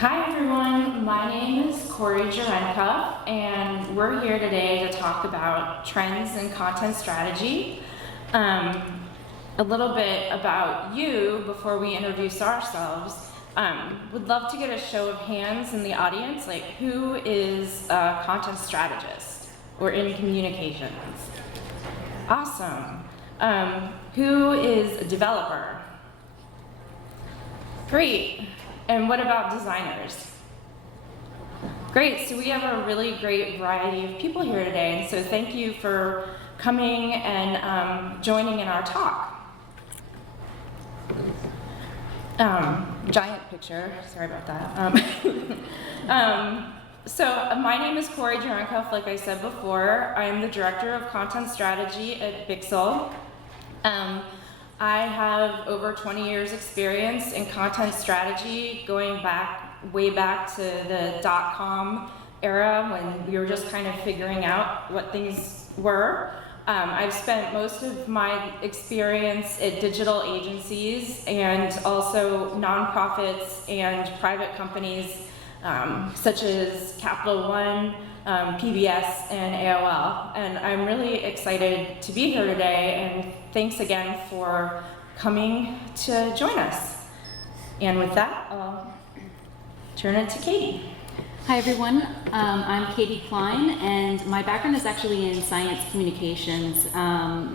Hi everyone, my name is coryjurentkuff, and we're here today to talk about trends in content strategy. A little bit about you before we introduce ourselves. Would love to get a show of hands in the audience, like who is a content strategist or in communications? Awesome. Who is a developer? Great. And what about designers? Great, so we have a really great variety of people here today, and so thank you for coming and joining in our talk. Giant picture, sorry about that. So my name is coryjurentkuff, like I said before. I'm the Director of Content Strategy at Pixel. I have over 20 years experience in content strategy, going way back to the .com era when we were just kind of figuring out what things were. I've spent most of my experience at digital agencies and also nonprofits and private companies such as Capital One, PBS, and AOL. And I'm really excited to be here today, and thanks again for coming to join us. And with that, I'll turn it to Katie. Hi everyone, I'm katieekline, and my background is actually in science communications,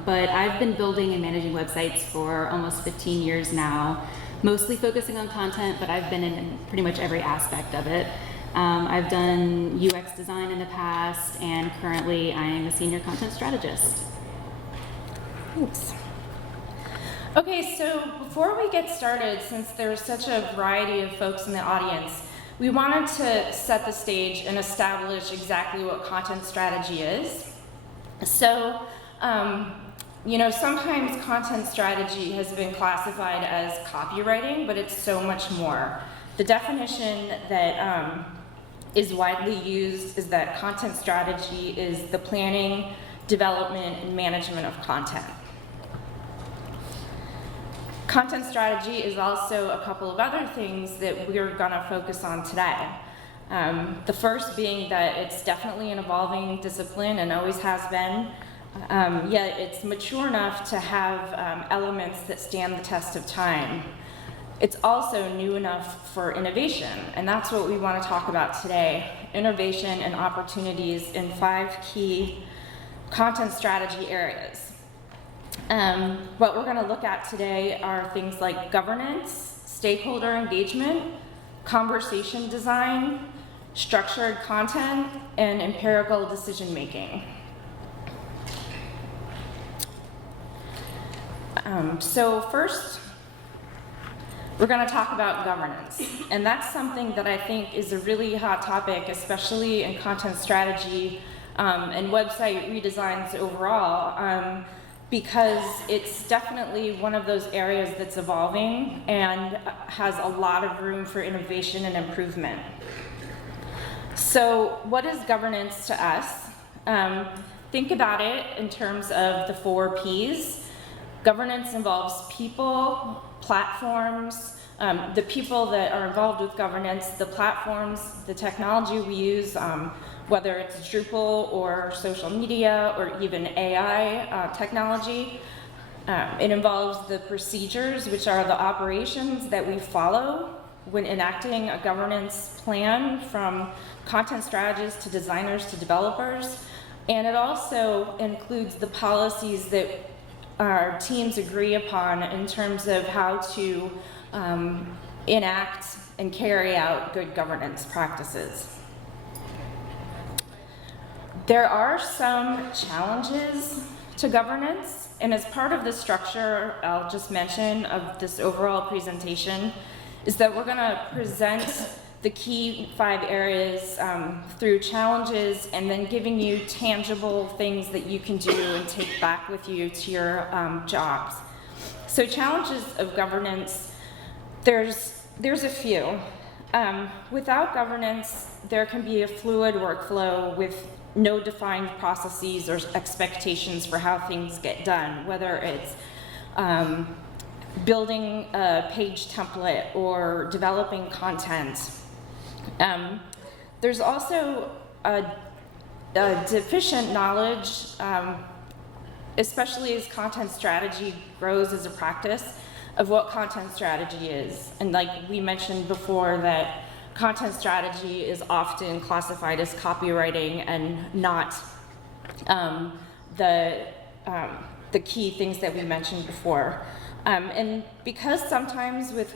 but I've been building and managing websites for almost 15 years now, mostly focusing on content, but I've been in pretty much every aspect of it. I've done UX design in the past, and currently I am a senior content strategist. Thanks. Okay, so before we get started, since there's such a variety of folks in the audience, we wanted to set the stage and establish exactly what content strategy is. So, sometimes content strategy has been classified as copywriting, but it's so much more. The definition that is widely used is that content strategy is the planning, development, and management of content. Content strategy is also a couple of other things that we're going to focus on today. The first being that it's definitely an evolving discipline and always has been, yet it's mature enough to have elements that stand the test of time. It's also new enough for innovation, and that's what we want to talk about today: innovation and opportunities in 5 key content strategy areas. What we're going to look at today are things like governance, stakeholder engagement, conversation design, structured content, and empirical decision-making. So first, we're going to talk about governance, and that's something that I think is a really hot topic, especially in content strategy and website redesigns overall, because it's definitely one of those areas that's evolving and has a lot of room for innovation and improvement. So what is governance to us? Think about it in terms of the 4 Ps. Governance involves people, platforms, the people that are involved with governance, the platforms, the technology we use, whether it's Drupal or social media or even AI technology. It involves the procedures, which are the operations that we follow when enacting a governance plan, from content strategists to designers to developers. And it also includes the policies that our teams agree upon in terms of how to enact and carry out good governance practices. There are some challenges to governance, and as part of the structure I'll just mention of this overall presentation is that we're going to present the key 5 areas through challenges, and then giving you tangible things that you can do and take back with you to your jobs. So challenges of governance, there's a few. Without governance, there can be a fluid workflow with no defined processes or expectations for how things get done, whether it's building a page template or developing content. There's also a deficient knowledge, especially as content strategy grows as a practice, of what content strategy is. And like we mentioned before, that content strategy is often classified as copywriting and not the key things that we mentioned before. And because sometimes with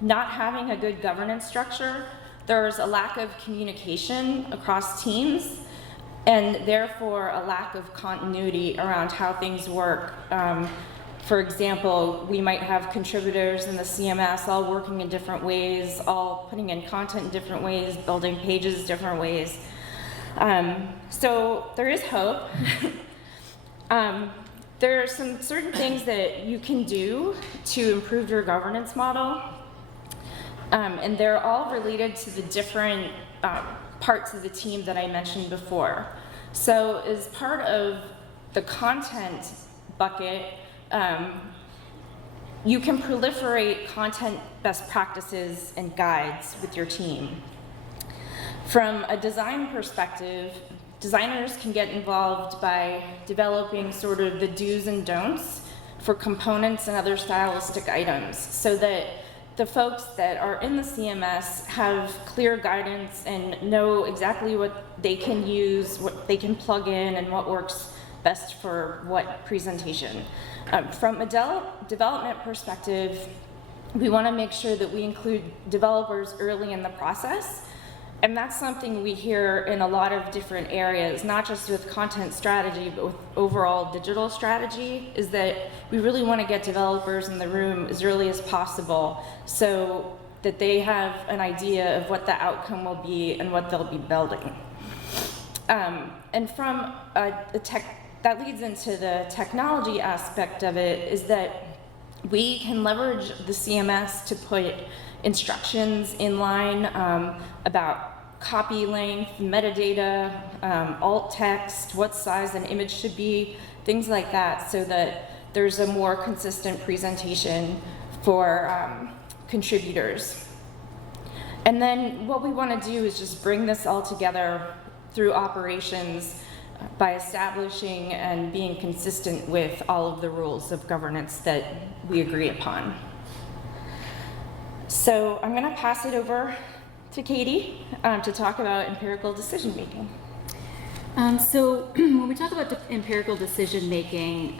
not having a good governance structure, there's a lack of communication across teams, and therefore a lack of continuity around how things work. For example, we might have contributors in the CMS all working in different ways, all putting in content in different ways, building pages different ways. So there is hope. There are some certain things that you can do to improve your governance model, and they're all related to the different parts of the team that I mentioned before. So as part of the content bucket, you can proliferate content best practices and guides with your team. From a design perspective, designers can get involved by developing sort of the do's and don'ts for components and other stylistic items, so that the folks that are in the CMS have clear guidance and know exactly what they can use, what they can plug in, and what works best for what presentation. From a development perspective, we want to make sure that we include developers early in the process. And that's something we hear in a lot of different areas, not just with content strategy, but with overall digital strategy, is that we really want to get developers in the room as early as possible so that they have an idea of what the outcome will be and what they'll be building. And from that leads into the technology aspect of it, is that we can leverage the CMS to put instructions in line about copy length, metadata, alt text, what size an image should be, things like that, so that there's a more consistent presentation for contributors. And then what we want to do is just bring this all together through operations by establishing and being consistent with all of the rules of governance that we agree upon. So I'm going to pass it over to Katie to talk about empirical decision-making. So when we talk about empirical decision-making,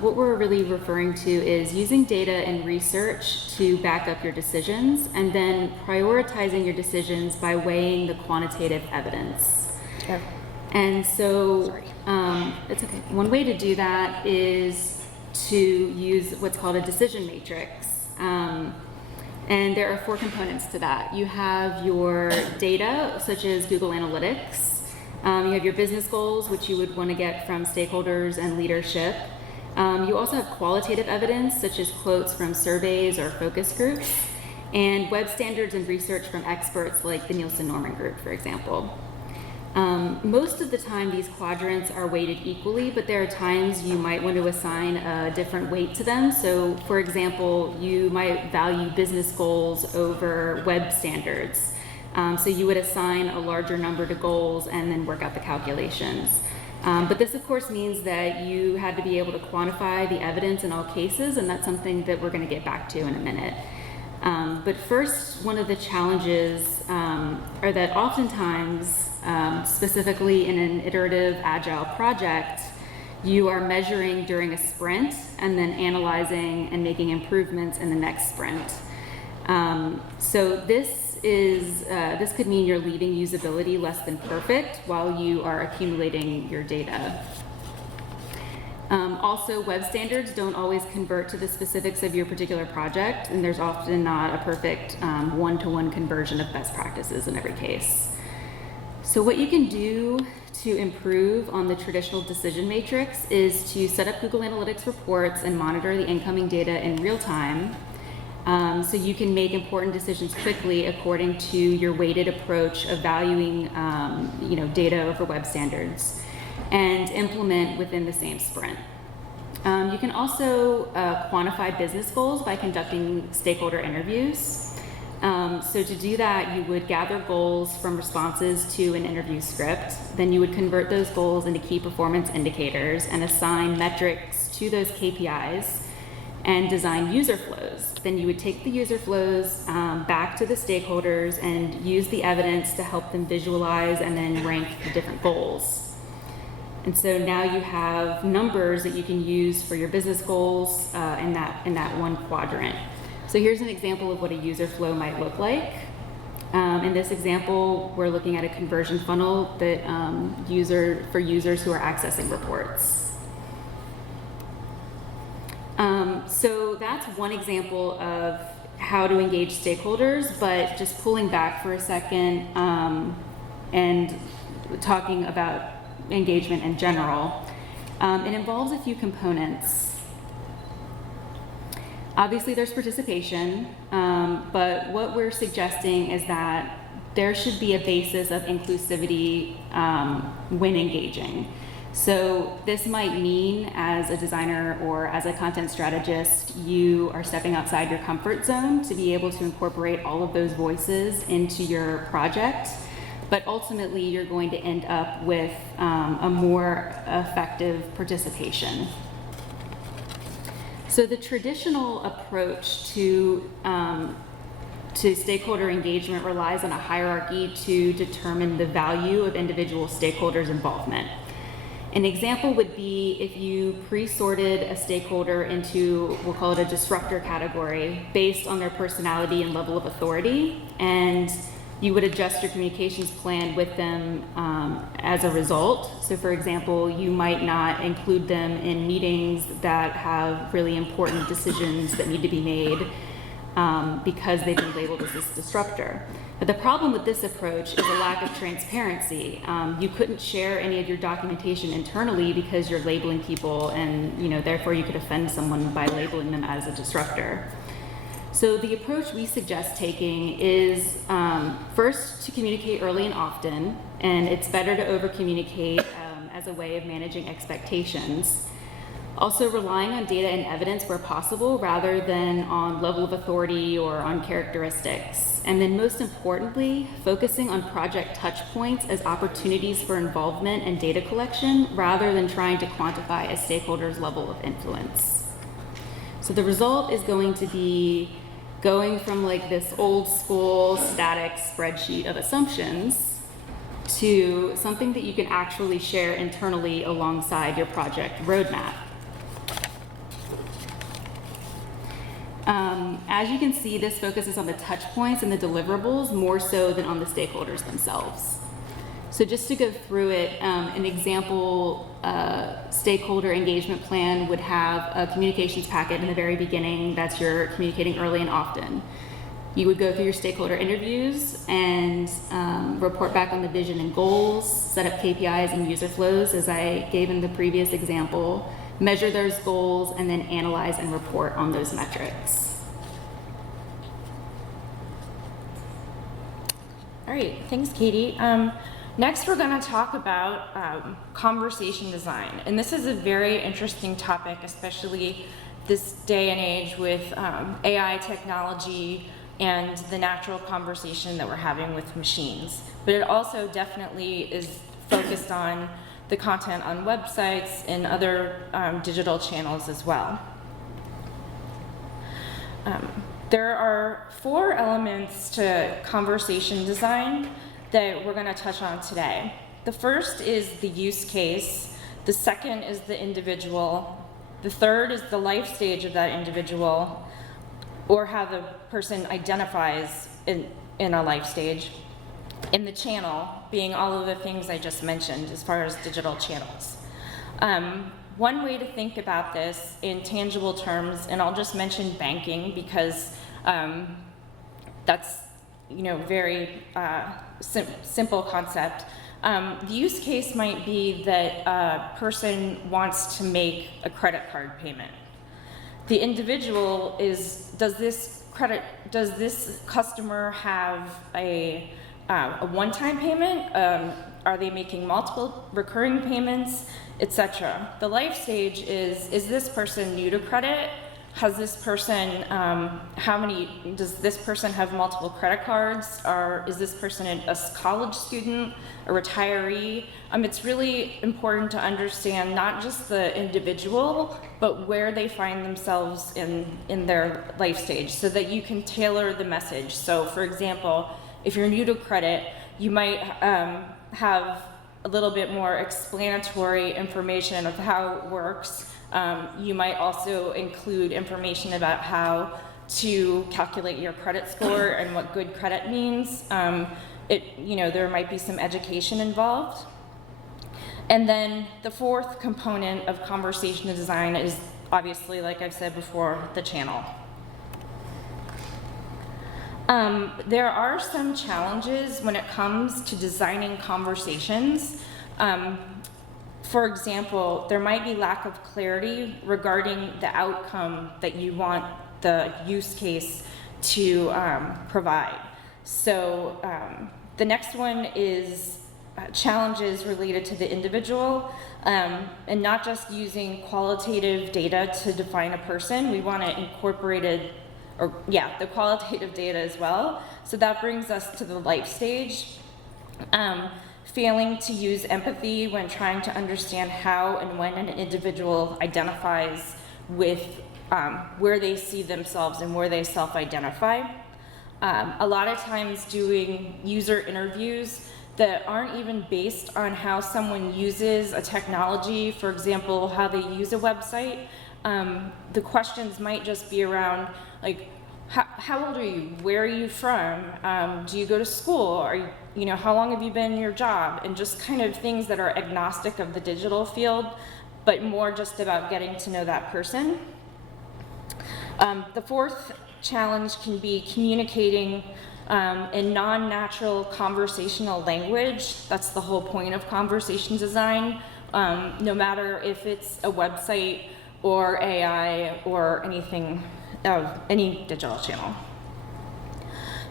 what we're really referring to is using data and research to back up your decisions, and then prioritizing your decisions by weighing the quantitative evidence. Okay. And so it's okay. One way to do that is to use what's called a decision matrix. And there are 4 components to that. You have your data, such as Google Analytics. You have your business goals, which you would want to get from stakeholders and leadership. You also have qualitative evidence, such as quotes from surveys or focus groups, and web standards and research from experts like the Nielsen-Norman Group, for example. Most of the time, these quadrants are weighted equally, but there are times you might want to assign a different weight to them. So, for example, you might value business goals over web standards. So you would assign a larger number to goals and then work out the calculations. But this, of course, means that you had to be able to quantify the evidence in all cases, and that's something that we're going to get back to in a minute. But first, one of the challenges are that oftentimes, specifically in an iterative agile project, you are measuring during a sprint and then analyzing and making improvements in the next sprint. So this could mean you're leaving usability less than perfect while you are accumulating your data. Also, web standards don't always convert to the specifics of your particular project, and there's often not a perfect one-to-one conversion of best practices in every case. So what you can do to improve on the traditional decision matrix is to set up Google Analytics reports and monitor the incoming data in real time, so you can make important decisions quickly according to your weighted approach of valuing data over web standards, and implement within the same sprint. You can also quantify business goals by conducting stakeholder interviews. So to do that, you would gather goals from responses to an interview script. Then you would convert those goals into key performance indicators and assign metrics to those KPIs and design user flows. Then you would take the user flows back to the stakeholders and use the evidence to help them visualize and then rank the different goals. And so now you have numbers that you can use for your business goals in that one quadrant. So here's an example of what a user flow might look like. In this example, we're looking at a conversion funnel that for users who are accessing reports. So that's one example of how to engage stakeholders, but just pulling back for a second and talking about engagement in general. It involves a few components. Obviously there's participation, but what we're suggesting is that there should be a basis of inclusivity when engaging. So this might mean, as a designer or as a content strategist, you are stepping outside your comfort zone to be able to incorporate all of those voices into your project. But ultimately, you're going to end up with a more effective participation. So the traditional approach to stakeholder engagement relies on a hierarchy to determine the value of individual stakeholders' involvement. An example would be if you pre-sorted a stakeholder into, we'll call it a disruptor category, based on their personality and level of authority, and you would adjust your communications plan with them as a result. So for example, you might not include them in meetings that have really important decisions that need to be made because they've been labeled as this disruptor. But the problem with this approach is a lack of transparency. You couldn't share any of your documentation internally because you're labeling people, and therefore you could offend someone by labeling them as a disruptor. So the approach we suggest taking is first to communicate early and often, and it's better to over-communicate as a way of managing expectations. Also relying on data and evidence where possible rather than on level of authority or on characteristics. And then most importantly, focusing on project touch points as opportunities for involvement and data collection rather than trying to quantify a stakeholder's level of influence. So the result is going to be going from like this old school static spreadsheet of assumptions to something that you can actually share internally alongside your project roadmap. As you can see, this focuses on the touch points and the deliverables more so than on the stakeholders themselves. So just to go through it, an example stakeholder engagement plan would have a communications packet in the very beginning that's your communicating early and often. You would go through your stakeholder interviews and report back on the vision and goals, set up KPIs and user flows as I gave in the previous example, measure those goals, and then analyze and report on those metrics. All right, thanks, Katie. Next, we're going to talk about conversation design. And this is a very interesting topic, especially this day and age with AI technology and the natural conversation that we're having with machines. But it also definitely is focused on the content on websites and other digital channels as well. There are 4 elements to conversation design that we're going to touch on today. The first is the use case, the second is the individual, the third is the life stage of that individual, or how the person identifies in a life stage, and the channel being all of the things I just mentioned as far as digital channels. One way to think about this in tangible terms, and I'll just mention banking because that's very simple concept. The use case might be that a person wants to make a credit card payment. The individual is, does this customer have a one-time payment? Are they making multiple recurring payments, etc.? The life stage is this person new to credit? has this person, does this person have multiple credit cards? Or is this person a college student, a retiree? It's really important to understand not just the individual, but where they find themselves in their life stage so that you can tailor the message. So for example, if you're new to credit, you might have a little bit more explanatory information of how it works. You might also include information about how to calculate your credit score and what good credit means. There might be some education involved. And then the fourth component of conversation design is obviously, like I've said before, the channel. There are some challenges when it comes to designing conversations. For example, there might be lack of clarity regarding the outcome that you want the use case to provide. So the next one is challenges related to the individual, and not just using qualitative data to define a person. We want to incorporate the qualitative data as well. So that brings us to the life stage. Failing to use empathy when trying to understand how and when an individual identifies with where they see themselves and where they self-identify. A lot of times doing user interviews that aren't even based on how someone uses a technology, for example, how they use a website. The questions might just be around, like, how old are you? Where are you from? Do you go to school? How long have you been in your job? And just kind of things that are agnostic of the digital field, but more just about getting to know that person. The fourth challenge can be communicating in non-natural conversational language. That's the whole point of conversation design, no matter if it's a website or AI or anything of any digital channel.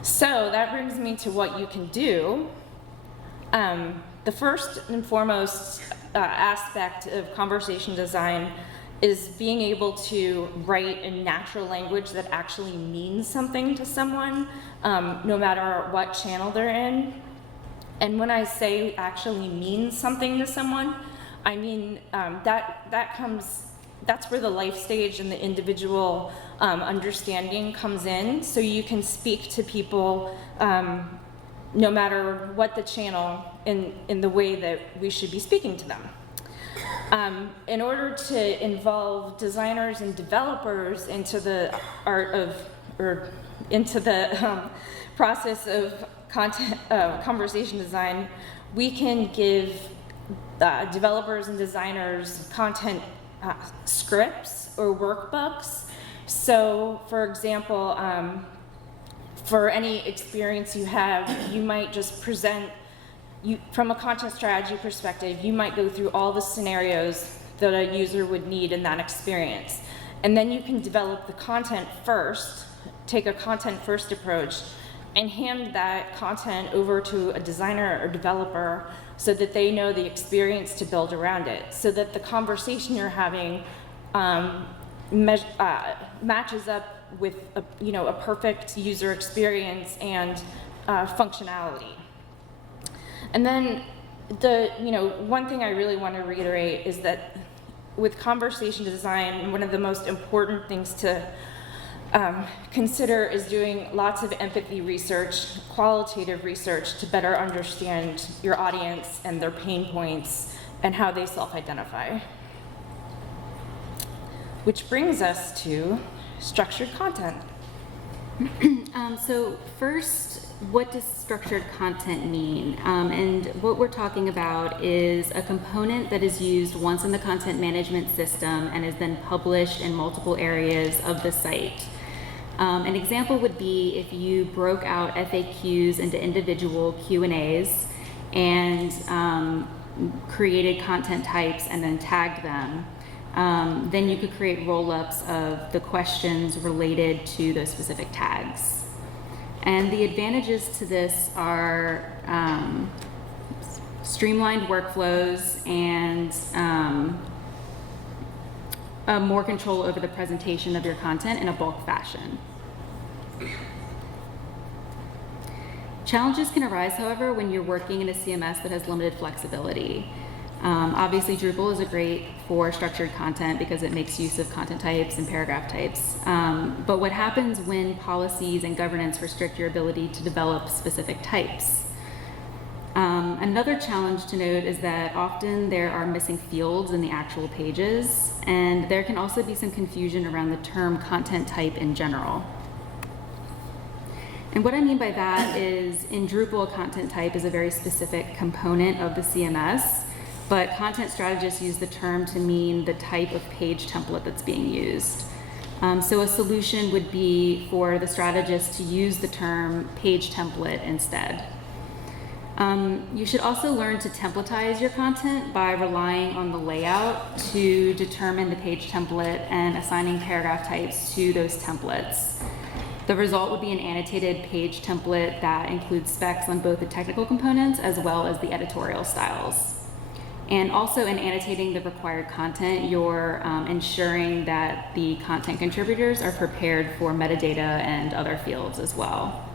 So that brings me to what you can do. The first and foremost aspect of conversation design is being able to write in natural language that actually means something to someone, no matter what channel they're in. And when I say actually means something to someone, I mean that's where the life stage and the individual understanding comes in. So you can speak to people no matter what the channel in the way that we should be speaking to them. In order to involve designers and developers into the process of conversation design, we can give developers and designers content scripts or workbooks. So, for example, for any experience you have, you might just present, from a content strategy perspective, you might go through all the scenarios that a user would need in that experience. And then you can develop the content first, take a content first approach, and hand that content over to a designer or developer so that they know the experience to build around it, so that the conversation you're having matches up with a perfect user experience and functionality. And then one thing I really want to reiterate is that with conversation design, one of the most important things to consider is doing lots of empathy research, qualitative research, to better understand your audience and their pain points and how they self-identify. Which brings us to structured content. So first, what does structured content mean? And what we're talking about is a component that is used once in the content management system and is then published in multiple areas of the site. An example would be if you broke out FAQs into individual Q&As and created content types and then tagged them. Then you could create roll-ups of the questions related to those specific tags. And the advantages to this are streamlined workflows and more control over the presentation of your content in a bulk fashion. Challenges can arise, however, when you're working in a CMS that has limited flexibility. Obviously, Drupal is great for structured content because it makes use of content types and paragraph types. But what happens when policies and governance restrict your ability to develop specific types? Another challenge to note is that often there are missing fields in the actual pages, and there can also be some confusion around the term content type in general. And what I mean by that is in Drupal, content type is a very specific component of the CMS, but content strategists use the term to mean the type of page template that's being used. So a solution would be for the strategist to use the term page template instead. You should also learn to templatize your content by relying on the layout to determine the page template and assigning paragraph types to those templates. The result would be an annotated page template that includes specs on both the technical components as well as the editorial styles. And also in annotating the required content, you're ensuring that the content contributors are prepared for metadata and other fields as well.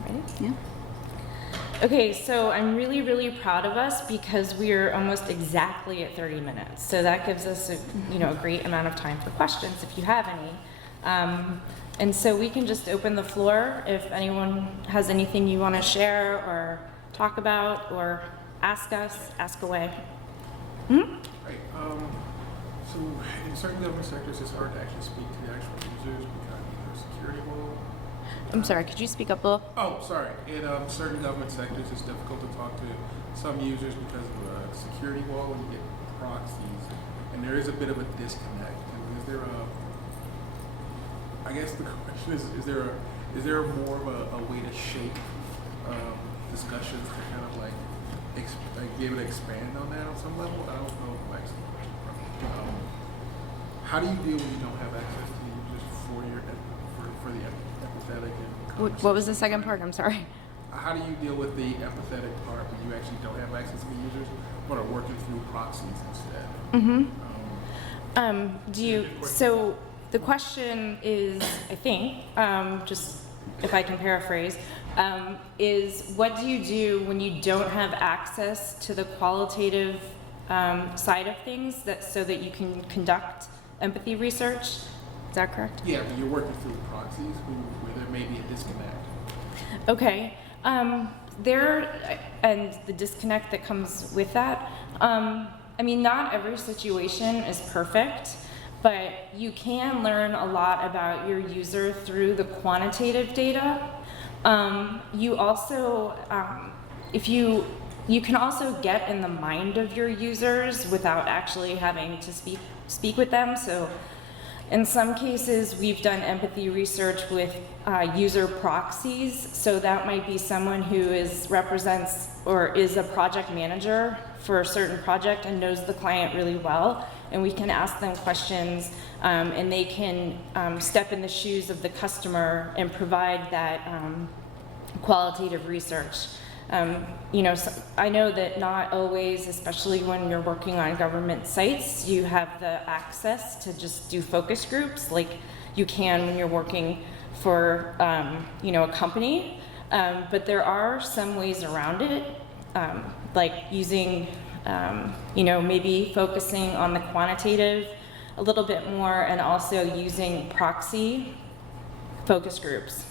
Right? Yeah. Okay, so I'm really, really proud of us because we are almost exactly at 30 minutes. So that gives us a great amount of time for questions if you have any. And so we can just open the floor if anyone has anything you want to share or talk about or ask us, ask away. Right. So in certain government sectors, it's hard to actually speak to the actual users because of their security role. I'm sorry, could you speak up a little? Oh, sorry. In certain government sectors, it's difficult to talk to some users because of the security wall when you get proxies, and there is a bit of a disconnect. And is there I guess the question is there more of a way to shape discussions to kind of like be able to expand on that on some level? I don't know if I'm asking the question properly. How do you deal when you don't have access to users for the empathetic and What was the second part? I'm sorry. how do you deal with the empathetic part when you actually don't have access to the users but are working through proxies instead? So the question is, I think, just if I can paraphrase, is what do you do when you don't have access to the qualitative side of things so that you can conduct empathy research? Is that correct? Yeah, but you're working through proxies where there may be a disconnect. Okay. And the disconnect that comes with that. Not every situation is perfect, but you can learn a lot about your user through the quantitative data. You also, you can also get in the mind of your users without actually having to speak with them. So in some cases, we've done empathy research with user proxies. So that might be someone who represents or is a project manager for a certain project and knows the client really well. And we can ask them questions and they can step in the shoes of the customer and provide that qualitative research. So I know that not always, especially when you're working on government sites, you have the access to just do focus groups like you can when you're working for, a company. But there are some ways around it, like using, maybe focusing on the quantitative a little bit more and also using proxy focus groups.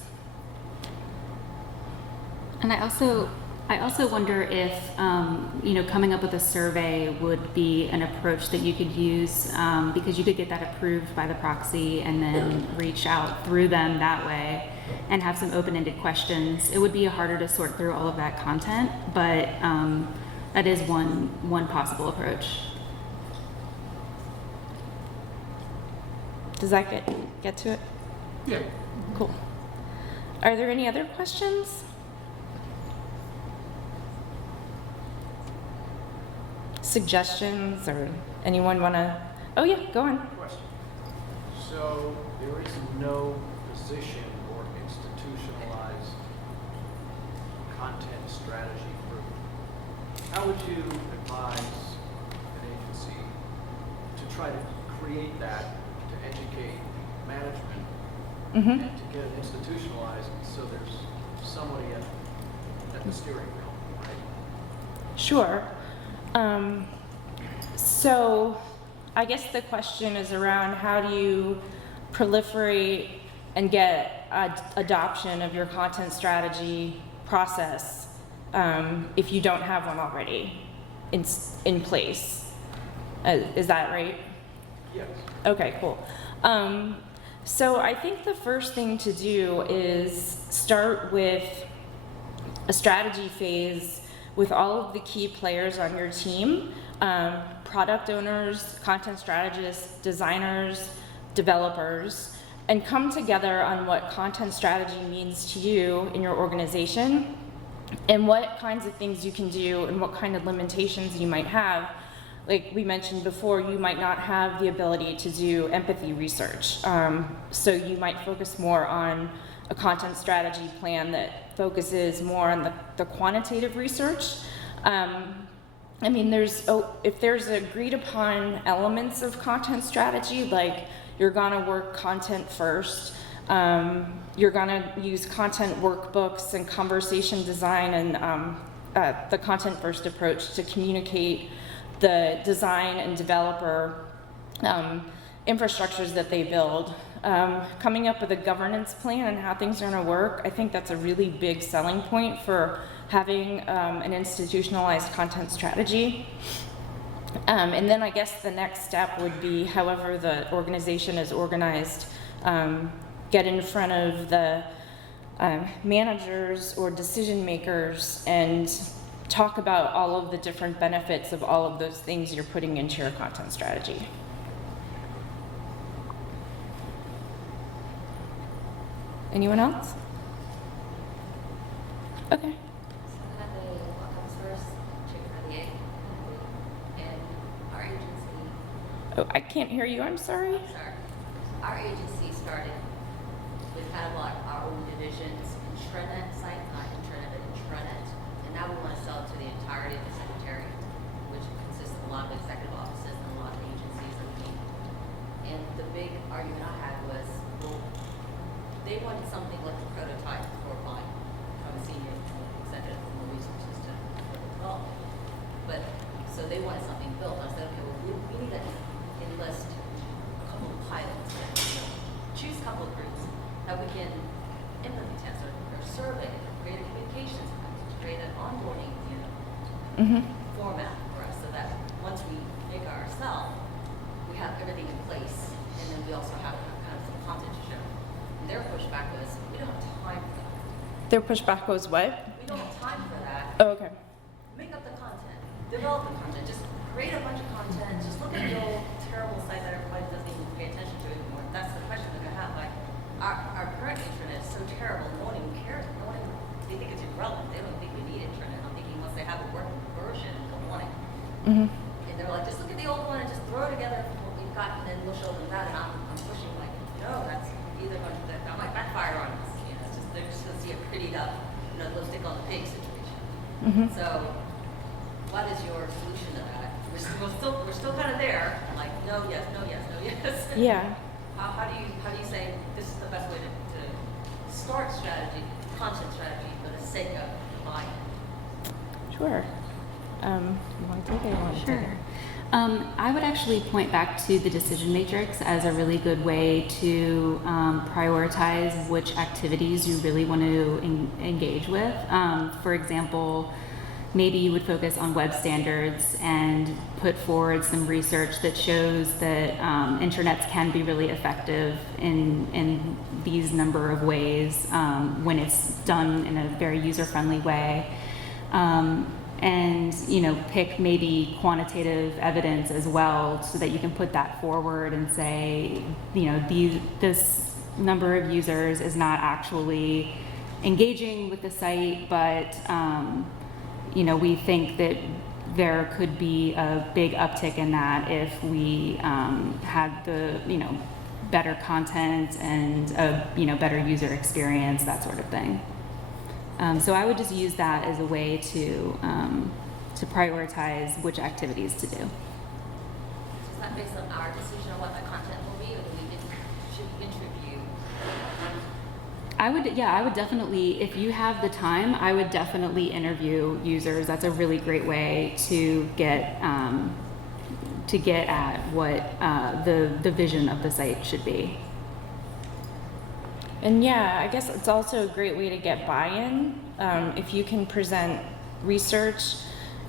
And I also wonder if, coming up with a survey would be an approach that you could use because you could get that approved by the proxy and then reach out through them that way and have some open-ended questions. It would be harder to sort through all of that content, but that is one possible approach. Does that get to it? Yeah. Cool. Are there any other questions? Suggestions or anyone want to? Oh yeah, go on. Question. So there is no position or institutionalized content strategy group. How would you advise an agency try to create that to educate management Mm-hmm. and to get it institutionalized so there's somebody at the steering wheel, right? Sure. So I guess the question is around how do you proliferate and get adoption of your content strategy process if you don't have one already in place. Is that right? Yes. Okay, cool. So I think the first thing to do is start with a strategy phase with all of the key players on your team, product owners, content strategists, designers, developers, and come together on what content strategy means to you in your organization and what kinds of things you can do and what kind of limitations you might have. Like we mentioned before, you might not have the ability to do empathy research. So you might focus more on a content strategy plan that focuses more on the quantitative research. I mean, if there's agreed upon elements of content strategy, like you're gonna work content first, you're gonna use content workbooks and conversation design and the content first approach to communicate the design and developer infrastructures that they build. Coming up with a governance plan and how things are gonna work, I think that's a really big selling point for having an institutionalized content strategy. And then I guess the next step would be, however the organization is organized, get in front of the managers or decision makers and talk about all of the different benefits of all of those things you're putting into your content strategy. Anyone else? Okay. What comes first, chicken or the egg? And our agency, Oh, I can't hear you, I'm sorry. our agency started with kind of like our own division's intranet site, not intranet, but intranet. And now we want to sell it to the entirety of the secretariat, which consists of a lot of executive offices and a lot of agencies and team. And the big argument I had was, well, they wanted something like a prototype for buying from a senior executive from the resources to development. But, so they wanted something built. I said, okay, well, we need to enlist a couple of pilots, choose a couple of groups that we can empathy test or survey, create a communications package, create an onboarding, format for us so that once we make it ourselves, we have everything in place, and then we also have kind of some content to show. And their pushback was, we don't have time for that. Their pushback was what? We don't have time for that. Oh, okay. Make up the content, develop the content, just create a bunch of content, just look at the old terrible site that everybody doesn't even pay attention to anymore. That's the question they're gonna have, like, our current intranet is so terrible, no one even cares, they think it's irrelevant, they don't think we need intranet. I'm thinking once they have a working version, they'll want it. Mm-hmm. And they're like, just look at the old one and just throw together what we've got and then we'll show them that, and I'm pushing like, no, that's either going to, that might backfire on us, it's just, they're just gonna see a prettied up, lipstick on the pig situation. Mm-hmm. So, what is your solution to that? We're still kind of there, like, no, yes, no, yes, no, yes. Yeah. How do you say this is the best way to start strategy, content strategy, for the sake of buying? Sure. You want to take it? You want to take Sure. it? I would actually point back to the decision matrix as a really good way to prioritize which activities you really want to engage with. For example, maybe you would focus on web standards and put forward some research that shows that intranets can be really effective in these number of ways when it's done in a very user-friendly way. And pick maybe quantitative evidence as well so that you can put that forward and say, this number of users is not actually engaging with the site, but we think that there could be a big uptick in that if we had the better content and a better user experience, that sort of thing. So I would just use that as a way to prioritize which activities to do. Just that based on our decision on what that content will be, or should we interview? I would definitely, if you have the time, I would definitely interview users. That's a really great way to get at what the vision of the site should be. And yeah, I guess it's also a great way to get buy-in. If you can present research,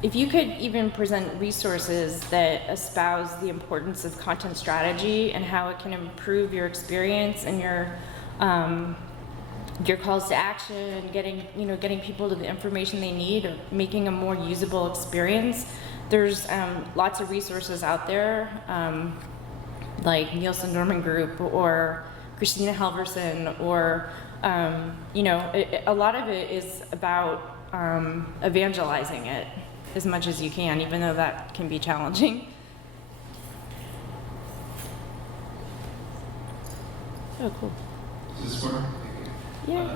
if you could even present resources that espouse the importance of content strategy and how it can improve your experience and your calls to action, getting people to the information they need, or making a more usable experience. There's lots of resources out there, like Nielsen Norman Group or Christina Halverson, or a lot of it is about evangelizing it as much as you can, even though that can be challenging. Oh, cool. Does this work? Yeah.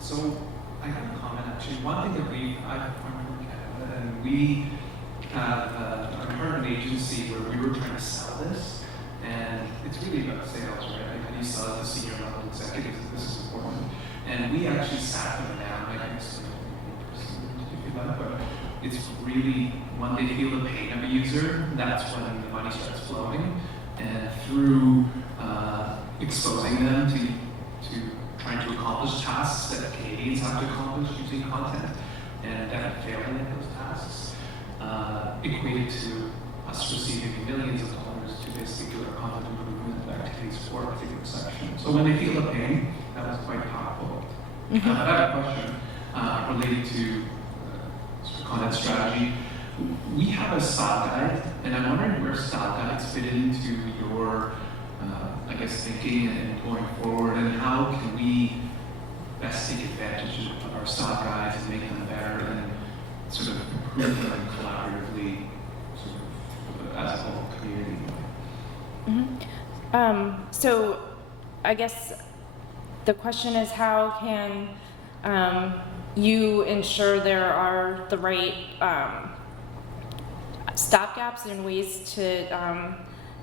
So I have a comment actually. One thing that I'm from Canada, and we have I'm part of an agency where we were trying to sell this, and it's really about sales, right? Like, how do you sell it to senior level executives? This is important. And we actually sat them down, like I guess, if you like, but it's really when they feel the pain of a user, that's when the money starts flowing, and through exposing them to trying to accomplish tasks that Canadians have to accomplish using content and failing at those tasks, equated to us receiving millions of dollars to basically do our content improvement activities for a particular section. So when they feel the pain, that was quite powerful. I have a question related to content strategy. We have a style guide, and I'm wondering where style guides fit into your thinking and going forward, and how can we best take advantage of our style guides and make them better and sort of improve them collaboratively, sort of as a whole community. So I guess the question is, how can you ensure there are the right stopgaps and ways to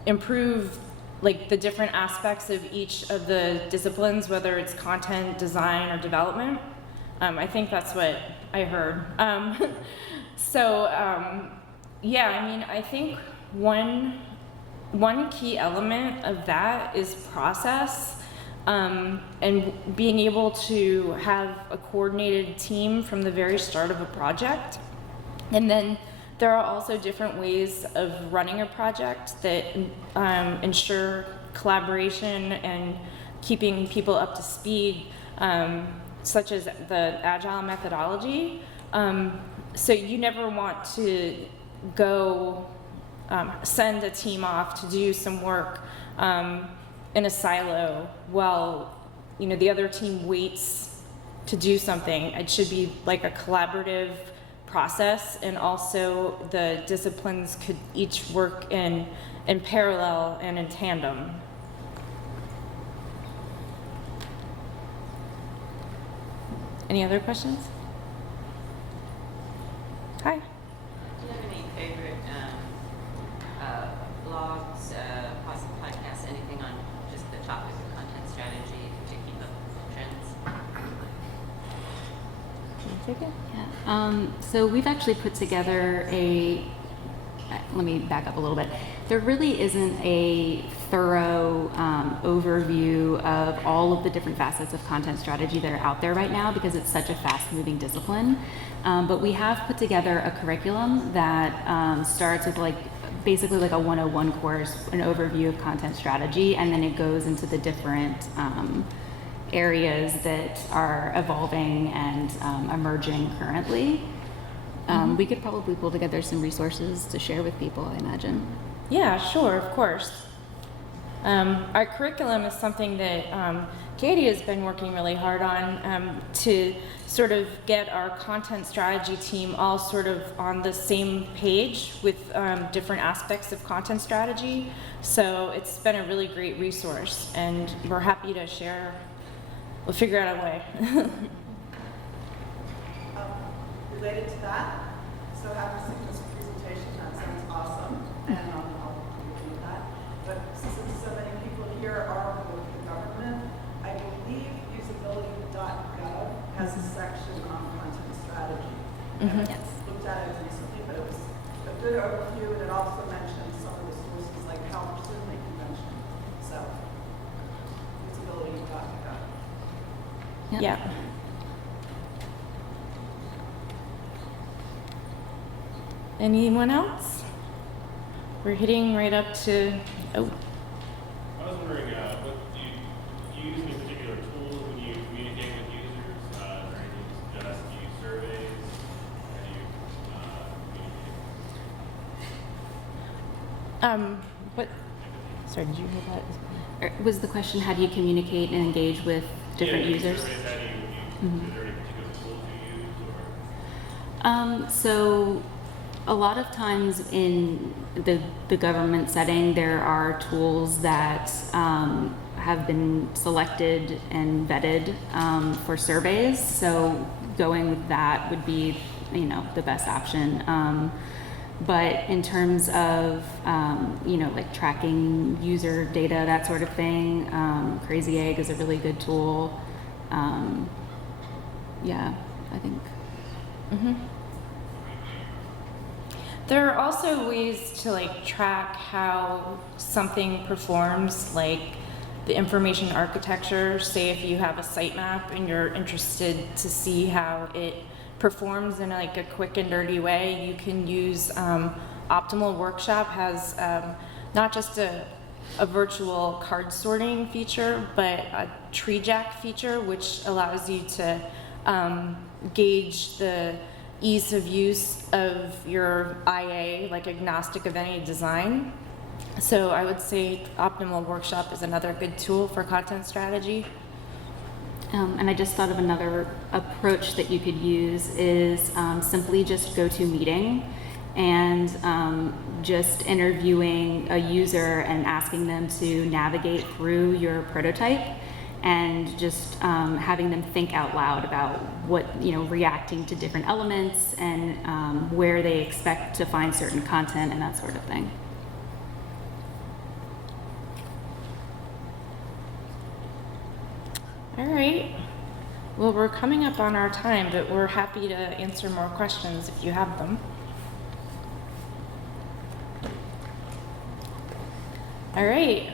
improve like the different aspects of each of the disciplines, whether it's content, design, or development? I think that's what I heard. Yeah, I mean, I think one key element of that is process, and being able to have a coordinated team from the very start of a project. And then there are also different ways of running a project that ensure collaboration and keeping people up to speed, such as the agile methodology. So you never want to go send a team off to do some work in a silo while the other team waits to do something. It should be like a collaborative process, and also the disciplines could each work in parallel and in tandem. Any other questions? Hi. Do you have any favorite blogs, podcasts, anything on just the topic of content strategy to keep up with trends? Can you take it? Yeah. So we've actually put together let me back up a little bit. There really isn't a thorough overview of all of the different facets of content strategy that are out there right now, because it's such a fast-moving discipline. But we have put together a curriculum that starts with basically like a 101 course, an overview of content strategy, and then it goes into the different areas that are evolving and emerging currently. We could probably pull together some resources to share with people, I imagine. Yeah, sure, of course. Our curriculum is something that Katie has been working really hard on to sort of get our content strategy team all sort of on the same page with different aspects of content strategy. So it's been a really great resource, and we're happy to share. We'll figure out a way. Related to that, so having seen this presentation, that sounds awesome. and I'll agree with that. But since so many people here are with the government, I believe usability.gov has a section on content strategy. Mhm. I looked at it recently, but it was a good overview, and it also mentioned some of the sources like how Zoom convention. So, usability.gov. Yep. Yeah. Anyone else? We're hitting right up to, oh, I was wondering, what do you use any particular tools when you communicate with users? Is there anything you suggest? Do you use surveys? How do you communicate? what, sorry, did you hear that? Was the question, how do you communicate and engage with different Yeah, users? surveys, how do you, is there any particular tools you use or? So a lot of times in the government setting, there are tools that have been selected and vetted for surveys. So going with that would be, the best option. But in terms of, like tracking user data, that sort of thing, Crazy Egg is a really good tool. Yeah, I think. Mm-hmm. There are also ways to like track how something performs, like the information architecture. Say if you have a sitemap and you're interested to see how it performs in like a quick and dirty way, you can use Optimal Workshop has not just a virtual card sorting feature, but a tree jack feature, which allows you to gauge the ease of use of your IA, like agnostic of any design. So I would say Optimal Workshop is another good tool for content strategy. And I just thought of another approach that you could use is simply just go to meeting and just interviewing a user and asking them to navigate through your prototype and just having them think out loud about what, reacting to different elements and where they expect to find certain content and that sort of thing. All right. Well, we're coming up on our time, but we're happy to answer more questions if you have them. All right.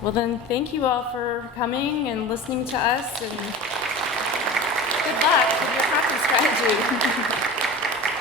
Well then, thank you all for coming and listening to us, and good luck with your content strategy.